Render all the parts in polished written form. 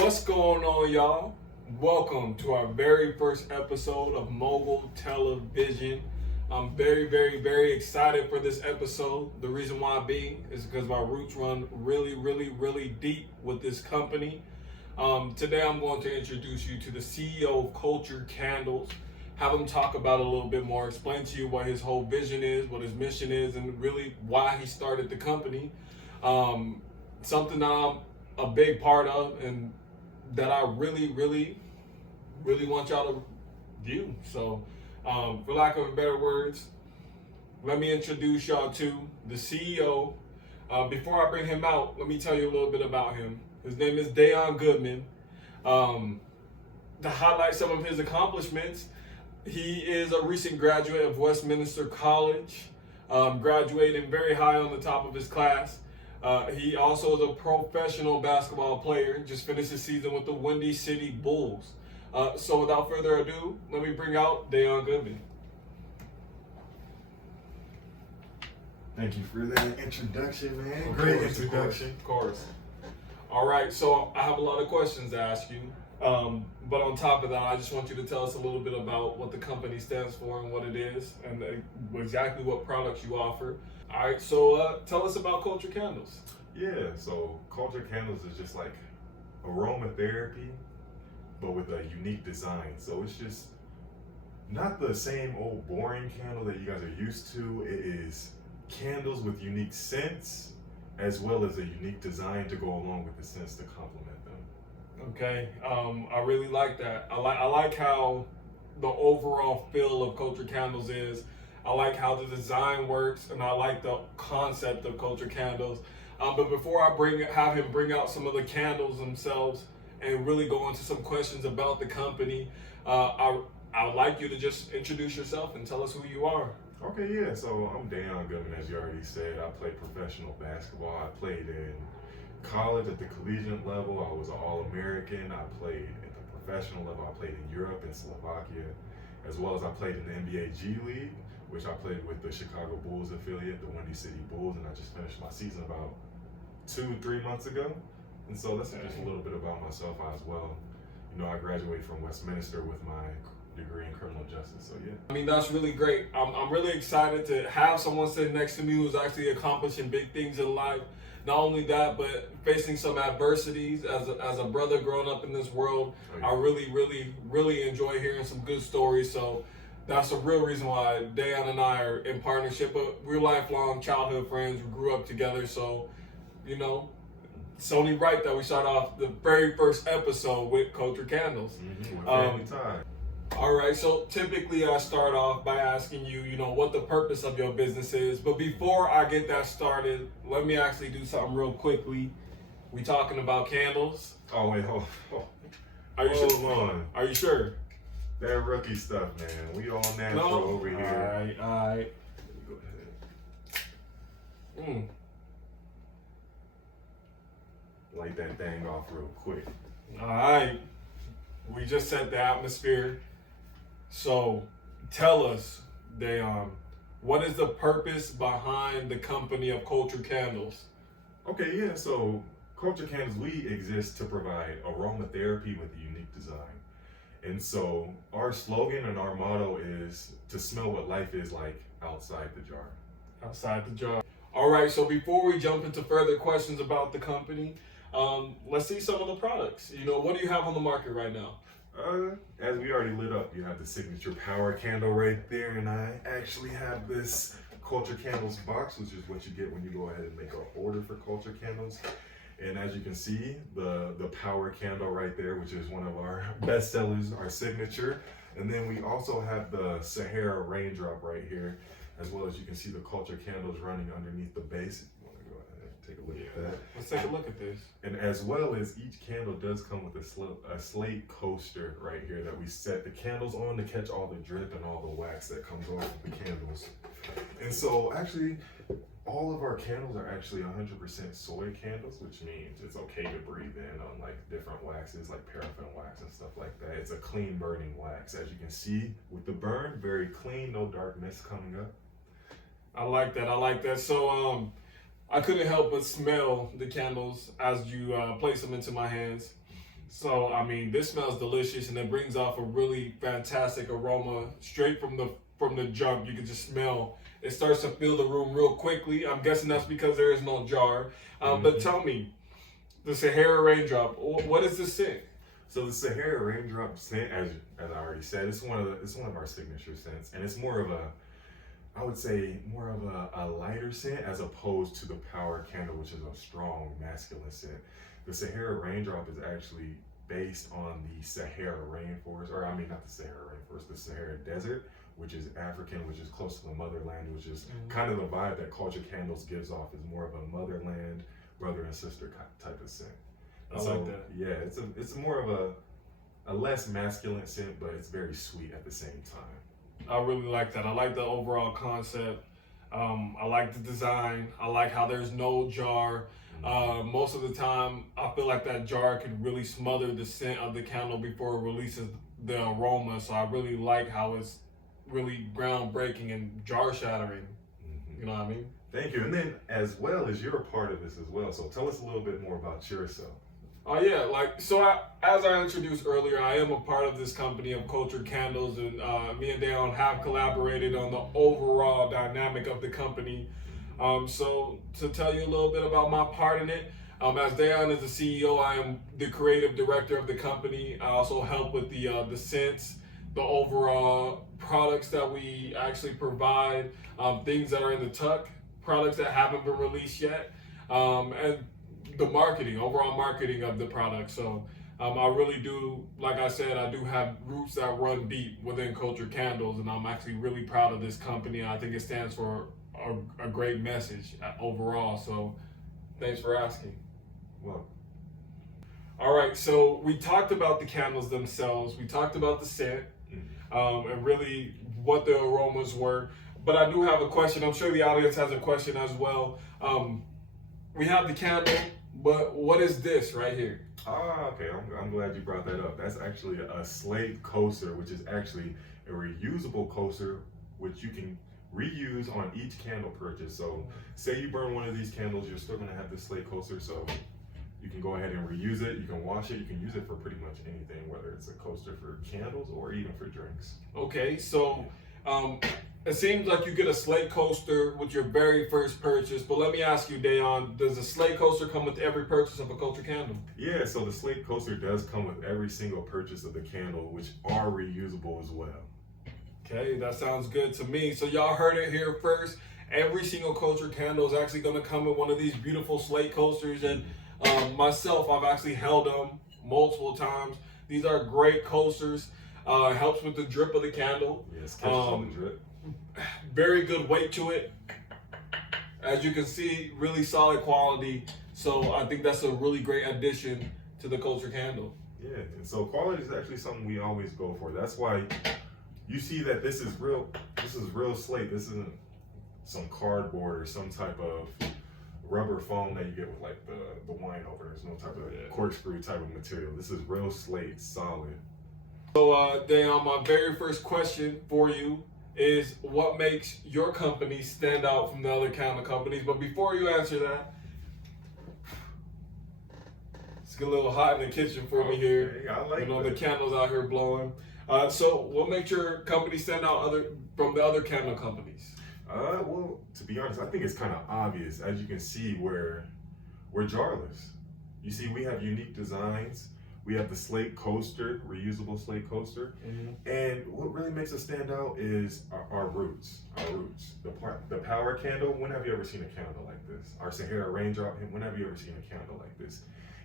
What's going on, y'all? Welcome to our very first episode of MogulTelevision. I'm very excited for this episode. The reason why being is because my roots run really deep with this company. Today I'm going to introduce you to the CEO of Culture Candles, have him talk about it a little bit more, explain to you what his whole vision is, what his mission is, and really why he started the company. Something that I'm a big part of and that I really want y'all to view. So, for lack of better words, let me introduce y'all to the CEO. Before I bring him out, let me tell you a little bit about him. His name is Dayon Goodman. To highlight some of his accomplishments, he is a recent graduate of Westminster College, graduating very high on the top of his class. He also is a professional basketball player, just finished his season with the Windy City Bulls. So without further ado, let me bring out Dayon Goodman. Thank you for that introduction, man. Great introduction. Of course. All right, so I have a lot of questions to ask you. But on top of that, I just want you to tell us a little bit about what the company stands for and what it is and exactly what products you offer. All right, so tell us about Culture Candles. Yeah, so Culture Candles is just like aromatherapy, but with a unique design. So it's just not the same old boring candle that you guys are used to. It is candles with unique scents, as well as a unique design to go along with the scents to complement them. Okay, I really like that. I like how the overall feel of Culture Candles is. I like how the design works, and I like the concept of Culture Candles. But before I have him bring out some of the candles themselves and really go into some questions about the company, I would like you to just introduce yourself and tell us who you are. Okay, yeah, so I'm Dayon Goodman, as you already said. I played professional basketball. I played in college at the collegiate level. I was an All-American. I played at the professional level. I played in Europe and Slovakia, as well as I played in the NBA G League, which I played with the Chicago Bulls affiliate, the Windy City Bulls, and I just finished my season about 2-3 months ago. And so that's just a little bit about myself as well. You know, I graduated from Westminster with my degree in criminal justice, so yeah. I mean, that's really great. I'm really excited to have someone sitting next to me who's actually accomplishing big things in life. Not only that, but facing some adversities as a brother growing up in this world. Oh, yeah. I really enjoy hearing some good stories. So that's a real reason why Dayon and I are in partnership. But we're lifelong childhood friends. We grew up together. So, you know, it's only right that we start off the very first episode with Culture Candles. Mm-hmm. Family time. All right, so typically I start off by asking you, what the purpose of your business is. But before I get that started, let me actually do something real quickly. We talking about candles. Oh, wait, hold Are you sure? Hold on. Are you sure? That rookie stuff, man. We all natural No? over here. All right. Go ahead. Light that thing off real quick. All right. We just set the atmosphere. So tell us, Dayon, what is the purpose behind the company of Culture Candles? Okay, yeah, so Culture Candles, we exist to provide aromatherapy with a unique design. And so our slogan and our motto is to smell what life is like outside the jar. Outside the jar. All right, so before we jump into further questions about the company, let's see some of the products. What do you have on the market right now? As we already lit up, you have the signature power candle right there, and I actually have this Culture Candles box, which is what you get when you go ahead and make an order for Culture Candles. And as you can see, the power candle right there, which is one of our best sellers, our signature. And then we also have the Sahara raindrop right here, as well as you can see the Culture Candles running underneath the base. Take a look at that. Let's take a look at this. And as well as each candle does come with a slate coaster right here that we set the candles on to catch all the drip and all the wax that comes off of the candles. And so actually, all of our candles are actually 100% soy candles, which means it's okay to breathe in on like different waxes like paraffin wax and stuff like that. It's a clean burning wax. As you can see with the burn, very clean, no dark mist coming up. I like that. So I couldn't help but smell the candles as you place them into my hands. So I mean, this smells delicious, and it brings off a really fantastic aroma straight from the jump. You can just smell. It starts to fill the room real quickly. I'm guessing that's because there is no jar. But tell me, the Sahara Raindrop. What is this scent? So the Sahara Raindrop scent, as I already said, it's one of our signature scents, and it's more of a, I would say, more of a lighter scent as opposed to the Power Candle, which is a strong masculine scent. The Sahara Raindrop is actually based on the Sahara rainforest, or I mean not the Sahara rainforest, the Sahara Desert, which is African, which is close to the motherland, which is kind of the vibe that Culture Candles gives off, is more of a motherland, brother and sister type of scent. I like that. Yeah, it's more of a less masculine scent, but it's very sweet at the same time. I really like that. I like the overall concept. I like the design. I like how there's no jar. Most of the time, I feel like that jar could really smother the scent of the candle before it releases the aroma. So I really like how it's really groundbreaking and jar shattering. You know what I mean? Thank you. And then as well as you're a part of this as well. So tell us a little bit more about yourself. Oh yeah, as I introduced earlier, I am a part of this company of Culture Candles, and me and Dayon have collaborated on the overall dynamic of the company. So to tell you a little bit about my part in it, as Dayon is the CEO, I am the creative director of the company. I also help with the scents, the overall products that we actually provide, things that are in the tuck, products that haven't been released yet, and the overall marketing of the product. So I really do, like I said, I do have roots that run deep within Culture Candles, and I'm actually really proud of this company. I think it stands for a great message overall. So thanks for asking. Well, all right, so we talked about the candles themselves. We talked about the scent, and really what the aromas were. But I do have a question. I'm sure the audience has a question as well. We have the candle, but what is this right here? okay. I'm glad you brought that up. That's actually a slate coaster, which is actually a reusable coaster, which you can reuse on each candle purchase. So say you burn one of these candles, you're still gonna have this slate coaster. So you can go ahead and reuse it. You can wash it. You can use it for pretty much anything, whether it's a coaster for candles or even for drinks. Okay, so it seems like you get a slate coaster with your very first purchase, but let me ask you, Dayon, does a slate coaster come with every purchase of a Culture Candle? Yeah, so the slate coaster does come with every single purchase of the candle, which are reusable as well. Okay, that sounds good to me. So y'all heard it here first. Every single Culture Candle is actually going to come in one of these beautiful slate coasters, and myself, I've actually held them multiple times. These are great coasters. It helps with the drip of the candle. Yes, catches on the drip. Very good weight to it. As you can see, really solid quality. So I think that's a really great addition to the Culture Candle. Yeah, and so quality is actually something we always go for. That's why you see that this is real slate. This isn't some cardboard or some type of rubber foam that you get with like the wine openers. No type of corkscrew type of material. This is real slate, solid. So Dayon, my very first question for you is, what makes your company stand out from the other candle companies? But before you answer that, it's getting a little hot in the kitchen for me here. I like the candles out here blowing. So what makes your company stand out from the other candle companies? Well, to be honest, I think it's kind of obvious. As you can see, we're jarless. You see, we have unique designs. We have the slate coaster, reusable slate coaster. And what really makes us stand out is our roots. The Power Candle, when have you ever seen a candle like this? Our Sahara Raindrop, when have you ever seen a candle like this?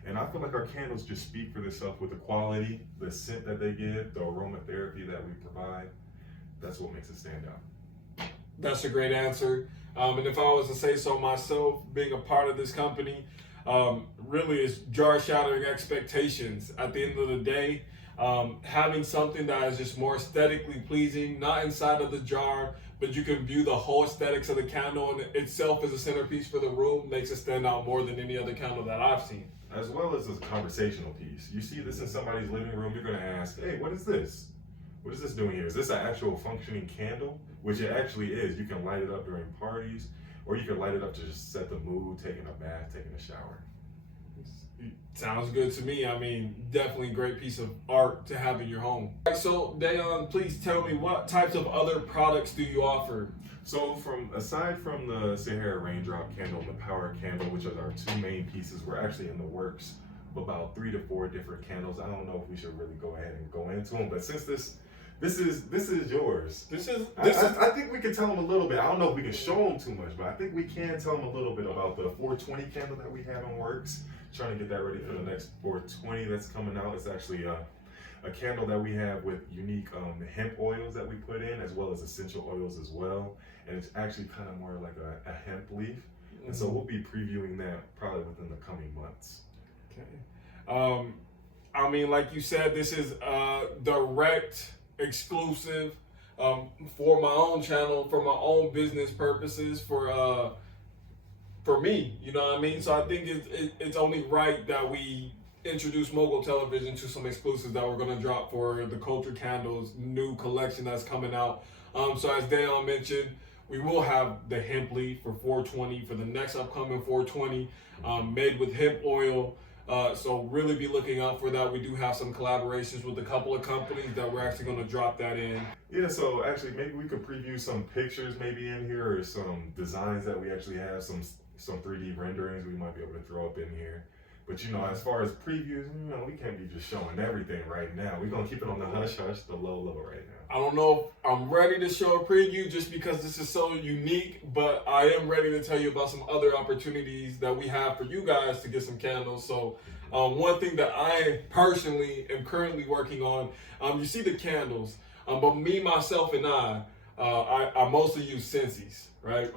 And I feel like our candles just speak for themselves with the quality, the scent that they give, the aromatherapy that we provide. That's what makes it stand out. That's a great answer. And if I was to say so myself, being a part of this company, really is jar shattering expectations. At the end of the day, having something that is just more aesthetically pleasing, not inside of the jar, but you can view the whole aesthetics of the candle and itself as a centerpiece for the room, makes it stand out more than any other candle that I've seen. As well as a conversational piece. You see this in somebody's living room, you're gonna ask, hey, what is this? What is this doing here? Is this an actual functioning candle? Which it actually is. You can light it up during parties, or you can light it up to just set the mood, taking a bath, taking a shower. Sounds good to me. I mean, definitely a great piece of art to have in your home. All right, so Dayon, please tell me, what types of other products do you offer? So aside from the Sahara Raindrop candle and the Power candle, which are our two main pieces, we're actually in the works of about 3 to 4 different candles. I don't know if we should really go ahead and go into them, but since this is yours. I think we can tell them a little bit. I don't know if we can show them too much, but I think we can tell them a little bit about the 420 candle that we have in works. Trying to get that ready for the next 420 that's coming out. It's actually a candle that we have with unique hemp oils that we put in, as well as essential oils as well. And it's actually kind of more like a hemp leaf. And so we'll be previewing that probably within the coming months. Okay. I mean, like you said, this is direct, exclusive for my own channel, for my own business purposes, for me, you know what I mean? So I think it's only right that we introduce Mogul Television to some exclusives that we're going to drop for the Culture Candles new collection that's coming out. So as Dayon mentioned, we will have the hemp leaf for 420 for the next upcoming 420, made with hemp oil. So really be looking out for that. We do have some collaborations with a couple of companies that we're actually going to drop that in. Yeah, so actually maybe we could preview some pictures maybe in here, or some designs that we actually have, some 3D renderings we might be able to throw up in here. But you know, as far as previews, you know, we can't be just showing everything right now. We're going to keep it on the hush-hush, the low level right now. I don't know if I'm ready to show a preview just because this is so unique, but I am ready to tell you about some other opportunities that we have for you guys to get some candles. So one thing that I personally am currently working on, you see the candles, but me, myself, and I mostly use Scentsies, right?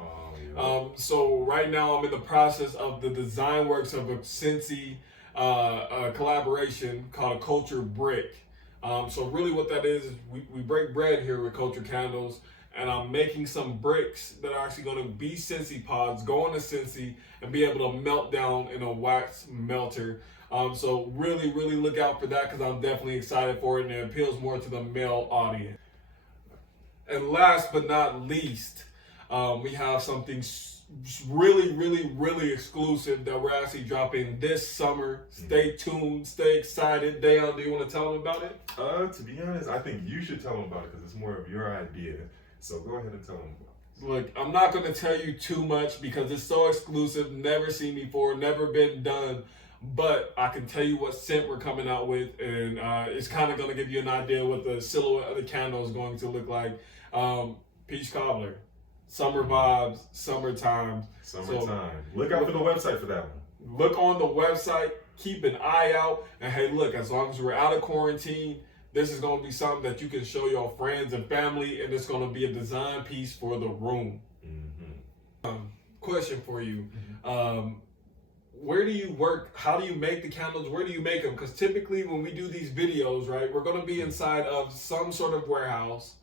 So right now I'm in the process of the design works of a Scentsy collaboration called a Culture Brick. So really what that is we break bread here with Culture Candles, and I'm making some bricks that are actually going to be Scentsy pods, go into Scentsy, and be able to melt down in a wax melter. So really look out for that, because I'm definitely excited for it, and it appeals more to the male audience. And last but not least, we have something really exclusive that we're actually dropping this summer. Stay tuned, stay excited. Dayon, do you want to tell them about it? To be honest, I think you should tell them about it, because it's more of your idea. So go ahead and tell them about it. Look, I'm not going to tell you too much because it's so exclusive, never seen before, never been done. But I can tell you what scent we're coming out with, and it's kind of going to give you an idea what the silhouette of the candle is going to look like. Peach cobbler, summer vibes, summertime. So, look out for the website for that one. Look on the website, keep an eye out, and hey, look, as long as we're out of quarantine, this is going to be something that you can show your friends and family, and it's going to be a design piece for the room. Question for you. Where do you work? How do you make the candles? Where do you make them? Because typically when we do these videos, right, we're going to be inside of some sort of warehouse.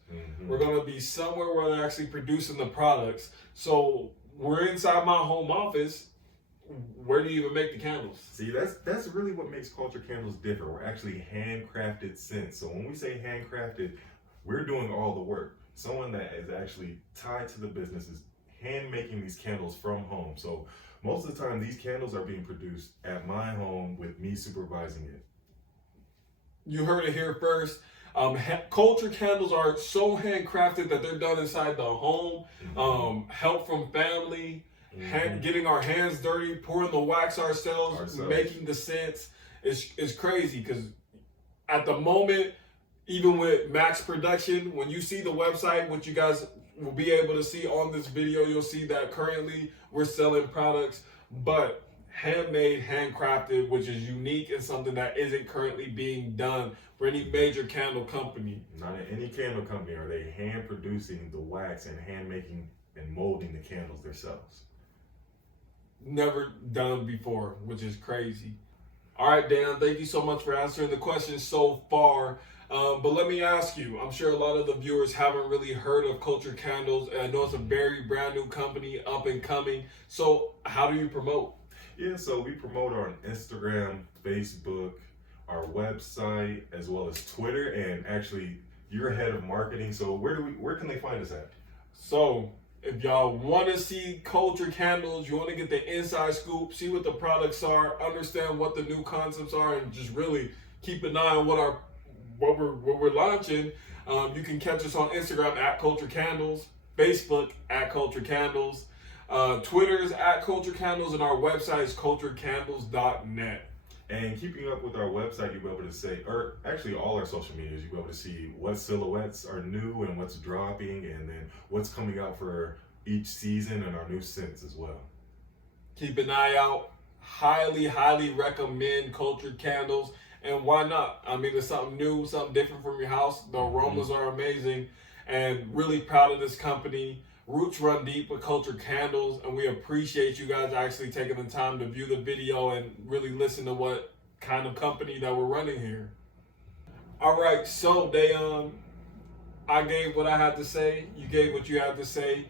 We're going to be somewhere where they're actually producing the products. So we're inside my home office. Where do you even make the candles? See, that's really what makes Culture Candles different. We're actually handcrafted scents. So when we say handcrafted, we're doing all the work. Someone that is actually tied to the business is hand making these candles from home. So most of the time, these candles are being produced at my home with me supervising it. You heard it here first. Culture Candles are so handcrafted that they're done inside the home. Help from family, getting our hands dirty, pouring the wax ourselves. Making the scents. It's crazy, because at the moment, even with max production, when you see the website, what you guys will be able to see on this video, you'll see that currently we're selling products, but handmade, handcrafted, which is unique and something that isn't currently being done for any major candle company. Not in any candle company are they hand producing the wax and hand making and molding the candles themselves. Never done before, which is crazy. All right, Dan, thank you so much for answering the questions so far. But let me ask you, I'm sure a lot of the viewers haven't really heard of Culture Candles, and I know it's a very brand new company, up and coming. So how do you promote? Yeah, so we promote on Instagram, Facebook, our website, as well as Twitter, and actually you're head of marketing. So where can they find us at? So If y'all want to see Culture Candles, you want to get the inside scoop, see what the products are, understand what the new concepts are, and just really keep an eye on what we're launching. You can catch us on Instagram at Culture Candles, Facebook at Culture Candles, Twitter's at Culture Candles, and our website is culturecandles.net. And keeping up with our website, you'll be able to say, or actually all our social medias, you'll be able to see what silhouettes are new and what's dropping, and then what's coming out for each season and our new scents as well. Keep an eye out. Highly recommend Cultured Candles. And why not? I mean, it's something new, something different from your house. The aromas are amazing, and really proud of this company. Roots run deep with Cultured Candles, and we appreciate you guys actually taking the time to view the video and really listen to what kind of company that we're running here. All right, so Dayon, I gave what I had to say. You gave what you had to say.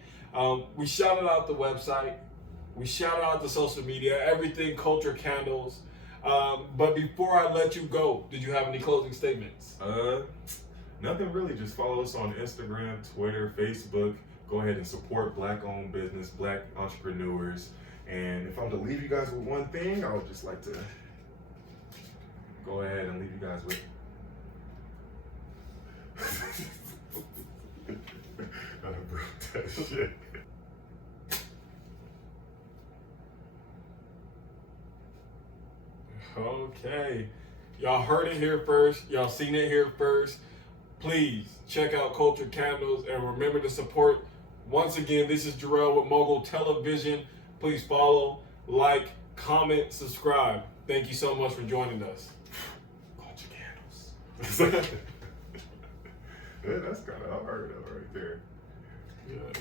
We shouted out the website. We shouted out the social media, everything Culture Candles. But before I let you go, did you have any closing statements? Nothing really. Just follow us on Instagram, Twitter, Facebook. Go ahead and support Black-owned business, Black entrepreneurs. And if I'm to leave you guys with one thing, I would just like to go ahead and leave you guys with. I broke that shit. Okay. Y'all heard it here first. Y'all seen it here first. Please check out Culture Candles and remember to support. Once again, this is Jarrell with Mogul Television. Please follow, like, comment, subscribe. Thank you so much for joining us. Culture Candles. Yeah, that's kind of hard right there. Yeah.